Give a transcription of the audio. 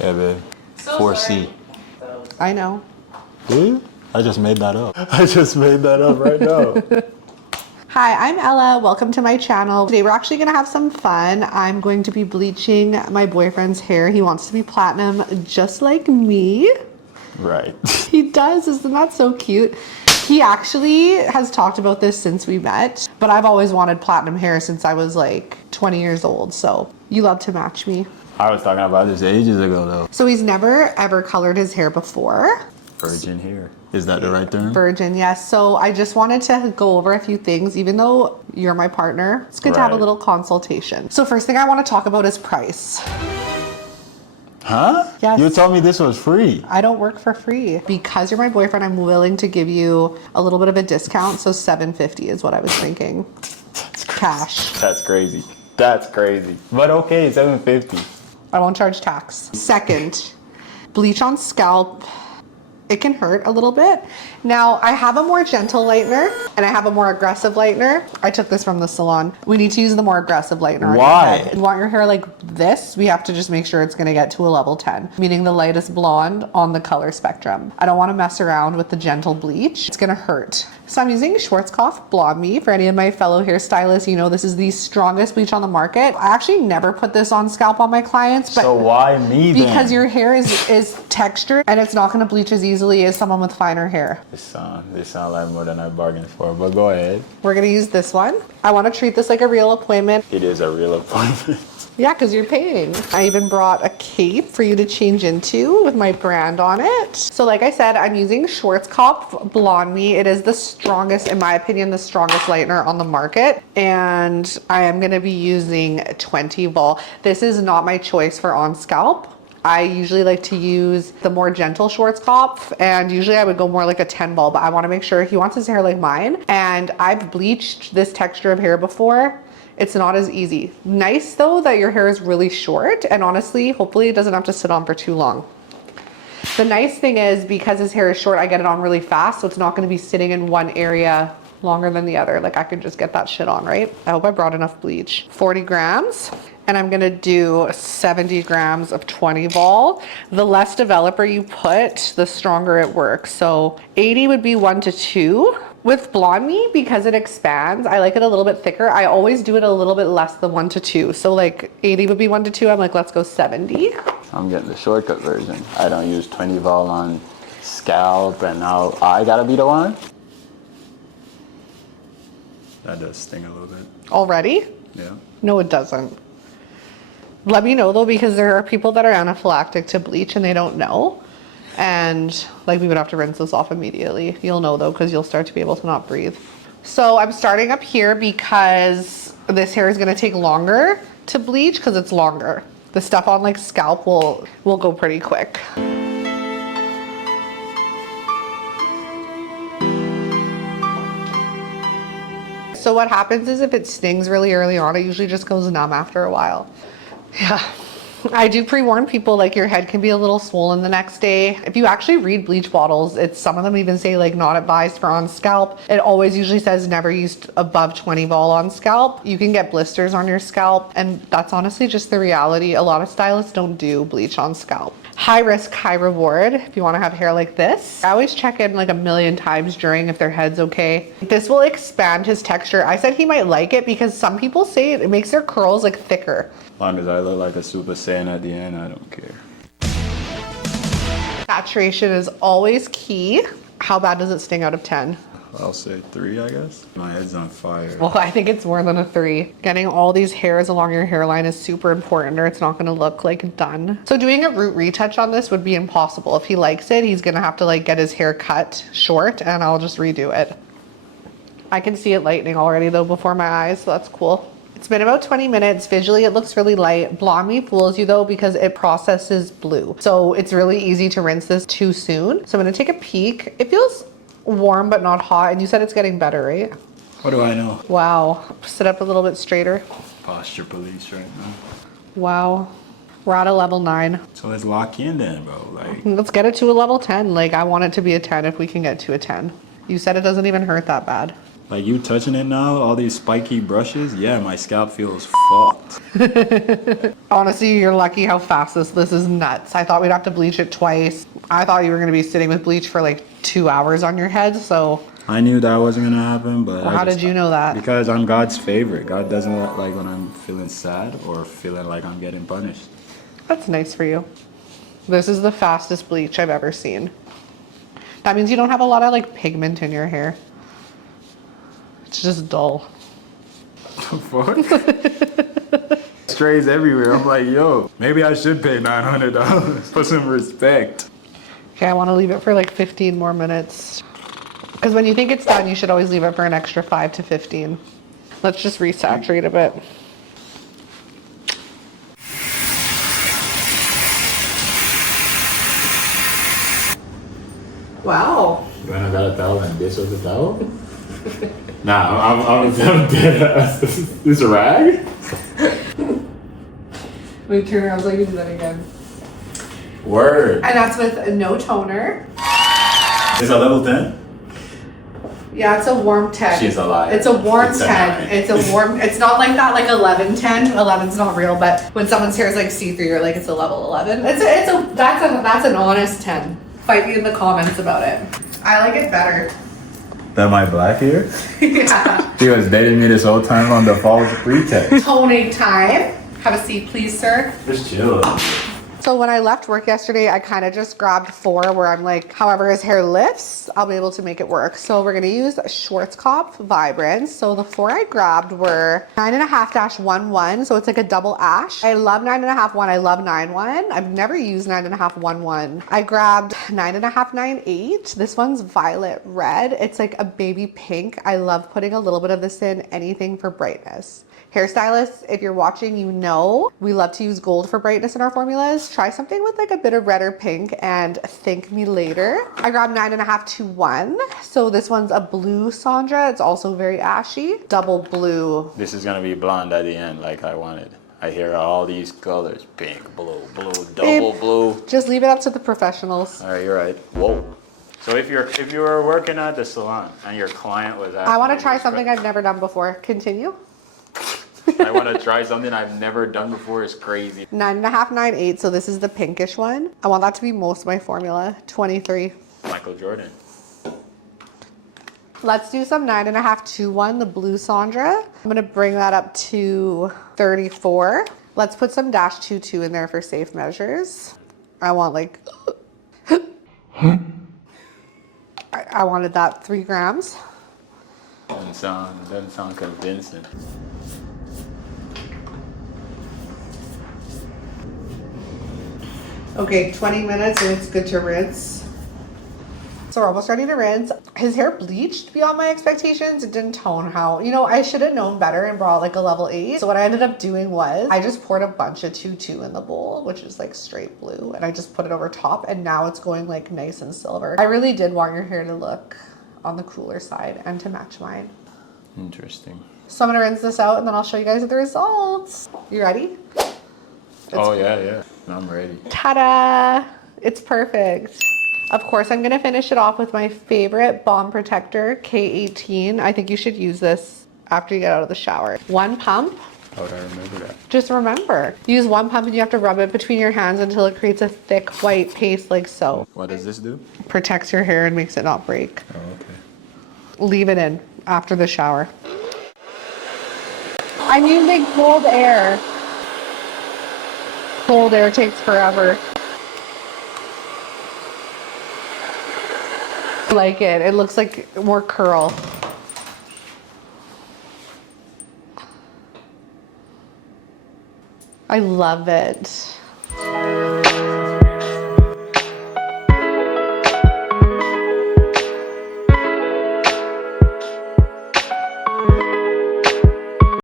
Yeah, babe. So 4C. I know. Dude, I just made that up. I just made that up right now. Hi, I'm Ella. Welcome to my channel. Today we're actually gonna have some fun. I'm going to be bleaching my boyfriend's hair. He wants to be platinum just like me. Right. He does, isn't that so cute? He actually has talked about this since we met, but I've always wanted platinum hair since I was like 20 years old, so you love to match me. I was talking about this ages ago though. So he's never ever colored his hair before. Virgin hair. Is that the right term? Virgin, yes. So I just wanted to go over a few things. Even though you're my partner, it's good to have a Right. little consultation. So first thing I want to talk about is price. Huh? Yes. You told me this was free. I don't work for free. Because you're my boyfriend, I'm willing to give you a little bit of a discount. So $750 is what I was thinking. That's crazy. Cash. That's crazy. That's crazy. But okay, $750. I won't charge tax. Second, bleach on scalp. It can hurt a little bit. Now, I have a more gentle lightener and I have a more aggressive lightener. I took this from the salon. We need to use the more aggressive lightener. Why? On your head. You want your hair like this, we have to just make sure it's gonna get to a level 10, meaning the lightest blonde on the color spectrum. I don't wanna mess around with the gentle bleach. It's gonna hurt. So I'm using Schwarzkopf Blonde Me. For any of my fellow hairstylists, you know this is the strongest bleach on the market. I actually never put this on scalp on my clients, but So why me then? because your hair is textured and it's not gonna bleach as easily as someone with finer hair. This sound like more than I bargained for, but go ahead. We're gonna use this one. I wanna treat this like a real appointment. It is a real appointment. Yeah, because you're paying. I even brought a cape for you to change into with my brand on it. So like I said, I'm using Schwarzkopf Blonde Me. It is the strongest, in my opinion, the strongest lightener on the market. And I am gonna be using 20 vol. This is not my choice for on scalp. I usually like to use the more gentle Schwarzkopf, and usually I would go more like a 10 ball, but I wanna make sure he wants his hair like mine. And I've bleached this texture of hair before. It's not as easy. Nice though that your hair is really short, and honestly, hopefully it doesn't have to sit on for too long. The nice thing is because his hair is short, I get it on really fast, so it's not gonna be sitting in one area longer than the other. Like I could just get that shit on, right? I hope I brought enough bleach. 40 grams. And I'm gonna do 70 grams of 20 vol. The less developer you put, the stronger it works. So 80 would be 1 to 2. With Blonde Me, because it expands, I like it a little bit thicker. I always do it a little bit less than 1 to 2. So like 80 would be 1 to 2. I'm like, let's go 70. I'm getting the shortcut version. I don't use 20 vol on scalp, and now I gotta be the one. That does sting a little bit. Already? Yeah. No, it doesn't. Let me know though, because there are people that are anaphylactic to bleach and they don't know. And like we would have to rinse this off immediately. You'll know though, because you'll start to be able to not breathe. So I'm starting up here because this hair is gonna take longer to bleach because it's longer. The stuff on like scalp will go pretty quick. So what happens is if it stings really early on, it usually just goes numb after a while. Yeah. I do pre-warn people, like your head can be a little swollen the next day. If you actually read bleach bottles, some of them even say like not advised for on scalp. It always usually says never used above 20 vol on scalp. You can get blisters on your scalp, and that's honestly just the reality. A lot of stylists don't do bleach on scalp. High risk, high reward if you want to have hair like this. I always check in like a million times during if their head's okay. This will expand his texture. I said he might like it because some people say it makes their curls like thicker. As long as I look like a Super Saiyan at the end, I don't care. Saturation is always key. How bad does it sting out of 10? I'll say 3, I guess. My head's on fire. Well, I think it's more than a 3. Getting all these hairs along your hairline is super important or it's not gonna look like done. So doing a root retouch on this would be impossible. If he likes it, he's gonna have to like get his hair cut short and I'll just redo it. I can see it lightening already though before my eyes, so that's cool. It's been about 20 minutes. Visually, it looks really light. Blonde Me fools you though because it processes blue. So it's really easy to rinse this too soon. So I'm gonna take a peek. It feels warm but not hot, and you said it's getting better, right? What do I know? Wow. Sit up a little bit straighter. Posture police right now. Wow. We're at a level 9. So let's lock in then, bro. Like, Let's get it to a level 10. Like I want it to be a 10 if we can get to a 10. You said it doesn't even hurt that bad. Like you touching it now, all these spiky brushes, yeah, my scalp feels fucked. Honestly, you're lucky how fast this is nuts. I thought we'd have to bleach it twice. I thought you were gonna be sitting with bleach for like 2 hours on your head, so. I knew that wasn't gonna happen, but Well, how did you know that? Because I'm God's favorite. God doesn't like when I'm feeling sad or feeling like I'm getting punished. That's nice for you. This is the fastest bleach I've ever seen. That means you don't have a lot of like pigment in your hair. It's just dull. Fuck? Strays everywhere. I'm like, yo, maybe I should pay $900 for some respect. Okay, I want to leave it for like 15 more minutes. Because when you think it's done, you should always leave it for an extra 5 to 15. Let's just resaturate a bit. Wow. You wanna got a towel and this was a towel? Nah, I'm dead ass. This a rag? Wait, turn around so I can do that again. Word. And that's with no toner. Is a level 10? Yeah, it's a warm 10. She's a liar. It's a warm It's a 10. nine. It's a warm, it's not like that, like 11, 10. 11's not real, but when someone's hair is like see-through, you're like, it's a level 11. That's an honest 10. Fight me in the comments about it. I like it better. That my black hair? Yeah. She was dating me this whole time on the false pretext. Toning time. Have a seat, please, sir. Just chill. So when I left work yesterday, I kind of just grabbed 4 where I'm like, however his hair lifts, I'll be able to make it work. So we're going to use Schwarzkopf Vibrance. So the 4 I grabbed were 9.5-11. So it's like a double ash. I love 9.5-1. I love 9-1. I've never used 9.5-11. I grabbed 9.5-9.8. This one's violet red. It's like a baby pink. I love putting a little bit of this in anything for brightness. Hairstylists, if you're watching, you know we love to use gold for brightness in our formulas. Try something with like a bit of red or pink and thank me later. I grabbed 9.5-1. So this one's a blue Sandra. It's also very ashy. Double blue. This is gonna be blonde at the end, like I wanted. I hear all these colors: pink, blue, double blue. Just leave it up to the professionals. All right, you're right. Whoa. So if you were working at the salon and your client was asking, I want to try something I've never done before. Continue. I want to try something I've never done before. Is crazy. 9.5-9.8. So this is the pinkish one. I want that to be most of my formula. 23. Michael Jordan. Let's do some 9.5-1, the blue Sandra. I'm gonna bring that up to 34. Let's put some -22 in there for safe measures. I want like, I wanted that 3 grams. Doesn't sound convincing. Okay, 20 minutes and it's good to rinse. So we're almost ready to rinse. His hair bleached beyond my expectations. It didn't tone how, I should have known better and brought like a level 8. So what I ended up doing was I just poured a bunch of 2-2 in the bowl, which is like straight blue. And I just put it over top and now it's going like nice and silver. I really did want your hair to look on the cooler side and to match mine. Interesting. So I'm gonna rinse this out and then I'll show you guys the results. You ready? Oh yeah. I'm ready. Ta-da! It's perfect. Of course, I'm gonna finish it off with my favorite Bomb Protector, K18. I think you should use this after you get out of the shower. 1 pump. How would I remember that? Just remember, use 1 pump and you have to rub it between your hands until it creates a thick white paste like so. What does this do? Protects your hair and makes it not break. Oh, okay. Leave it in after the shower. I'm using cold air. Cold air takes forever. I like it. It looks like more curl. I love it.